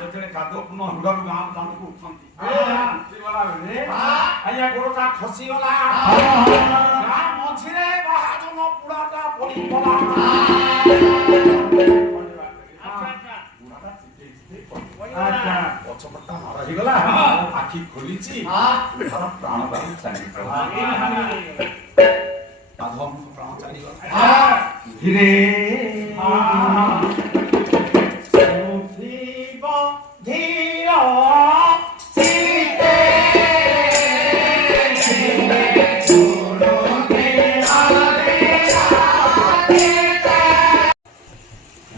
ଯେତେବେଳେ କାଦୁଅ ପୂର୍ଣ୍ଣ ହୁଡ଼ରୁ ଗାଁ ଦାଣ୍ଡକୁ ଉଠନ୍ତି ଉଠିଗଲା ବେଳେ ଆଜ୍ଞା ଗୋଡ଼ଟା ଖସିଗଲା ଗାଁ ମଝିରେ ମହାଜନ ପୁଡ଼ାଟା ପଡ଼ିଗଲା ପଛପଟା ମାଡ଼ ହେଇଗଲା ଆଖି ଖୋଲିଛି ପ୍ରାଣବାୟୁ ଚାଲିଗଲା ମାଧବ ପ୍ରାଣ ଚାଲିଗଲା ଧୀରେ ଧୀର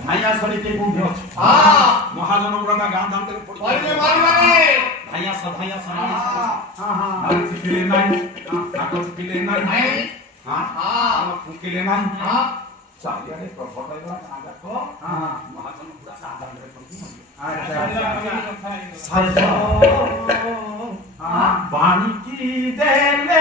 ଭାଇଆ ସରିତେ କୋଉଠି ଅଛି ମହାଜନ ଗୁଡା ଗାଁ ଦାଣ୍ଡରେ ପଡି ଭାଇଆ ସଭାଇଆ ସମାଳି ଶିଖିଲେ ନାହିଁ ନାକ ଶିଖିଲେ ନାହିଁ ଫୁକିଲେ ନାହିଁ ଚାରିଆଡେ ପ୍ରବଳ ଗାଁ ଯାକ ମହାଜନ ଗୁଡା ଗାଁ ଦାଣ୍ଡରେ ପଡି ବାଣିକି ଦେଲେ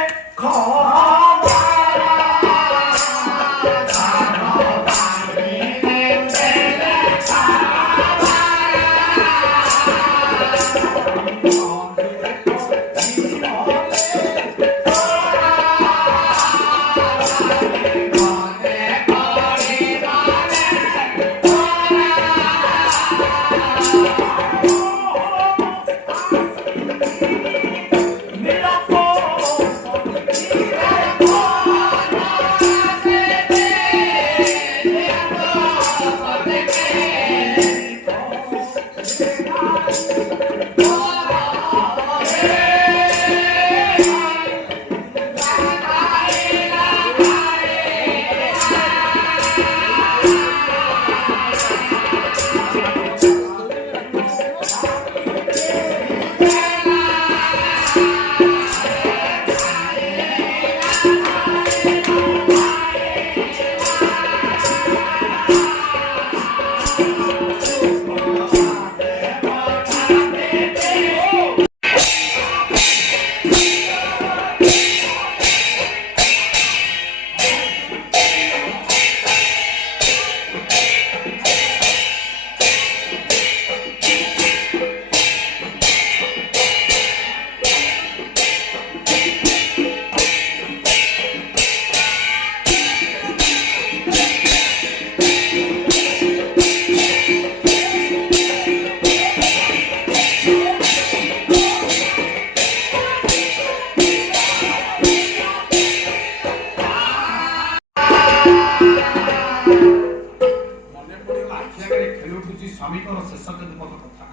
ସ୍ୱାମୀଙ୍କର ଶେଷ ଦିବସ କଥା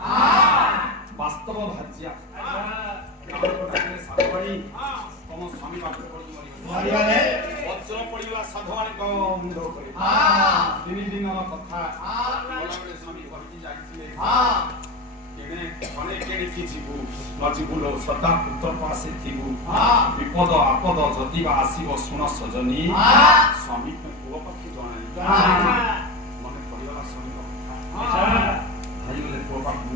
ବାସ୍ତବ ଭାଜ୍ୟା ତମ ସ୍ୱାମୀ ବାଟରେ ପଡି ମରିଗଲେ ବଜ୍ର ପଡିବା ସାଧୁବାଣୀଙ୍କ ମୁଣ୍ଡ ଉପରେ 3 ଦିନର କଥା ସ୍ୱାମୀ କହିକି ଯାଇଥିଲେ କେଣିକି ଯିବୁ ନ ଯିବୁ ଲୋ ସଦା ପୁତ୍ର ପାଶେ ଥିବୁ ବିପଦ ଆପଦ ଯଦି ବା ଆସିବ ଶୁଣ ସଜନୀ ସ୍ୱାମୀକୁ ପୁଅ ପକ୍ଷୀ ଜଣାଇ ମନେ ପଡିଗଲା ସ୍ୱାମୀଙ୍କ କଥା ଭାଇ ବୋଲେ ପୁଅ ପାଖକୁ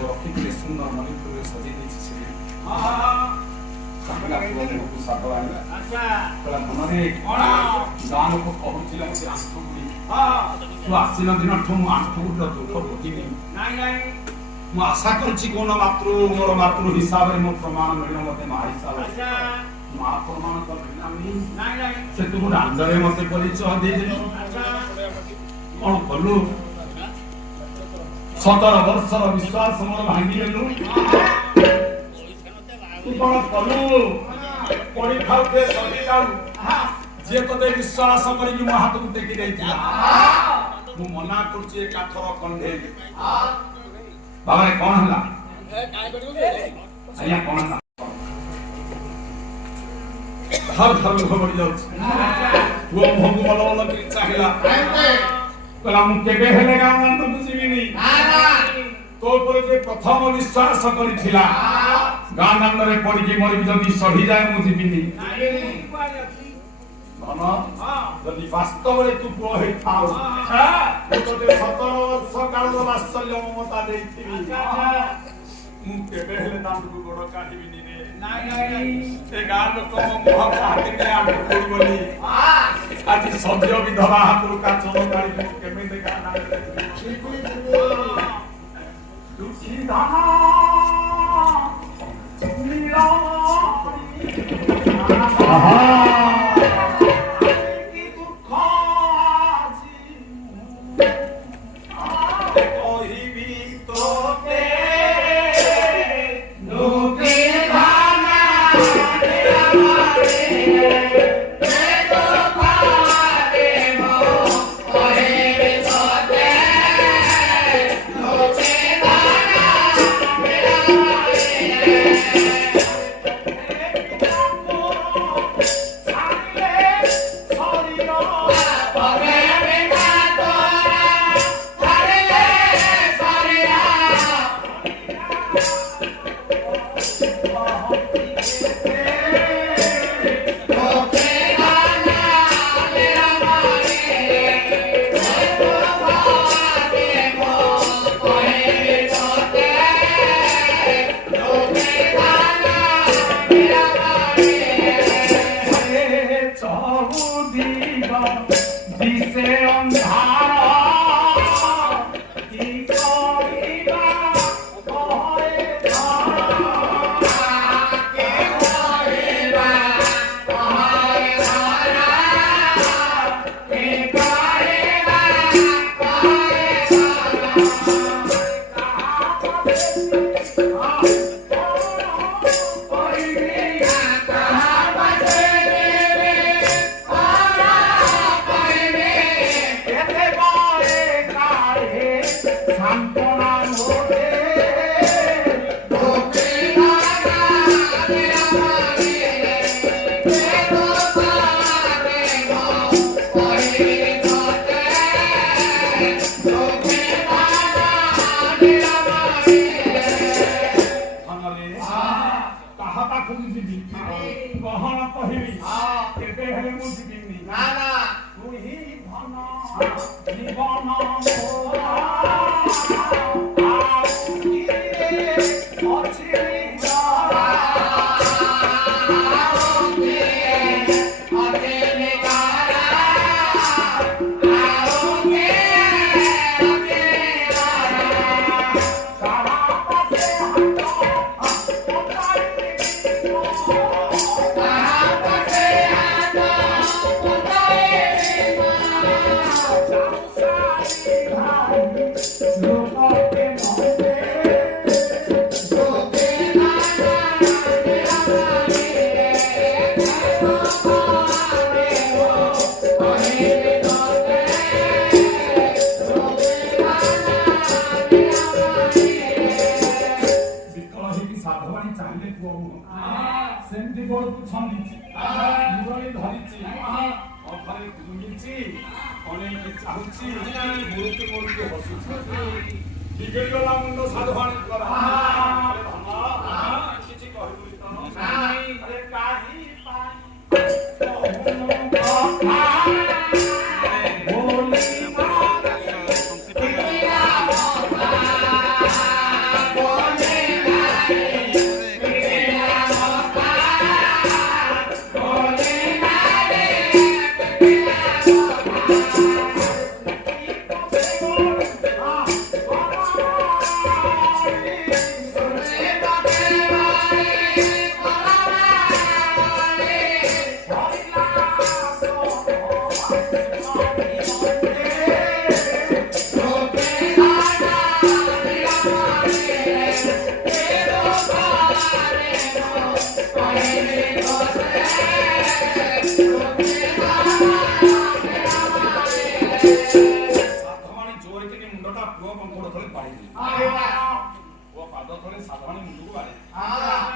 ରଖିଥିଲେ ସୁନ୍ଦର ମଣିପୁରରେ ସଜେଇ ଦେଇଛି ସେ ମନରେ ଗାଁ ଲୋକ କହୁଥିଲେ ମତେ ଆଣ୍ଠୁଗୁଡି ତୁ ଆସିନ ଦିନଠୁ ମୁଁ ଆଣ୍ଠୁଗୁଡିର ଦୁଃଖ ଭୋଗିନି ମୁଁ ଆଶା କରୁଛି କୋନ ମୋର ମାତୃ ହିସାବରେ ମୋ ପ୍ରମାଣ ମିଳିବ ମତେ ମା ହିସାବରେ ମା ପ୍ରମାଣ କରିନାହିଁ ସେ ତୁ ରାଣ୍ଡରେ ମତେ ପରିଚୟ ଦେଇଦେଲୁ କଣ କଲୁ 17 ବର୍ଷର ବିଶ୍ୱାସ ମୋର ଭାଙ୍ଗିଦେଲୁ ତୁ କଣ କଲୁ ପଡି ଖାଉତେ ସଜି ଯାଉ ଯିଏ ତତେ ବିଶ୍ୱାସ କରିକି ମୋ ହାତକୁ ଟେକି ଦେଇଥିଲା ମୁଁ ମନା କରୁଛି ଏ କାଠର କଣ୍ଢେଇ ବାବାରେ କଣ ହେଲା ଆଜ୍ଞା କଣ ହେଲା ଧାର ଧାର ଲୋକ ବଢି ଯାଉଛି ପୁଅ ମୁହଁକୁ ଭଲ ଭଲ କରି ଚାହିଁଲା କହିଲା ମୁଁ କେବେ ହେଲେ ଗାଁ ଦାଣ୍ଡକୁ ଯିବିନି ତୋ ଉପରେ ଯେ ପ୍ରଥମ ବିଶ୍ୱାସ କରିଥିଲା ଗାଁ ଦାଣ୍ଡରେ ପଡିକି ମରିବି ଯଦି ସଢିଯାଏ ମୁଁ ଯିବିନି ଯଦି ବାସ୍ତବରେ ତୁ ପୁଅ ହେଇଥାଉ ତୋତେ 17 ବର୍ଷ କାଳର ବାତ୍ସଲ୍ୟ ମମତା ଦେଇଥିବି ମୁଁ କେବେ ହେଲେ ଦାଣ୍ଡକୁ ଗୋଡ କାଢିବିନି ରେ ଏ ଗାଁ ଲୋକ ମୋ ମୁହଁକୁ ହାତିରେ ଆଣ୍ଠୁ ବୋଲି ଆଜି ସଦ୍ୟ ବିଧବା ହାତରୁ କାଚ କାଢିକି ମୁଁ କେମିତି ଗାଁ ଦାଣ୍ଡରେ Ah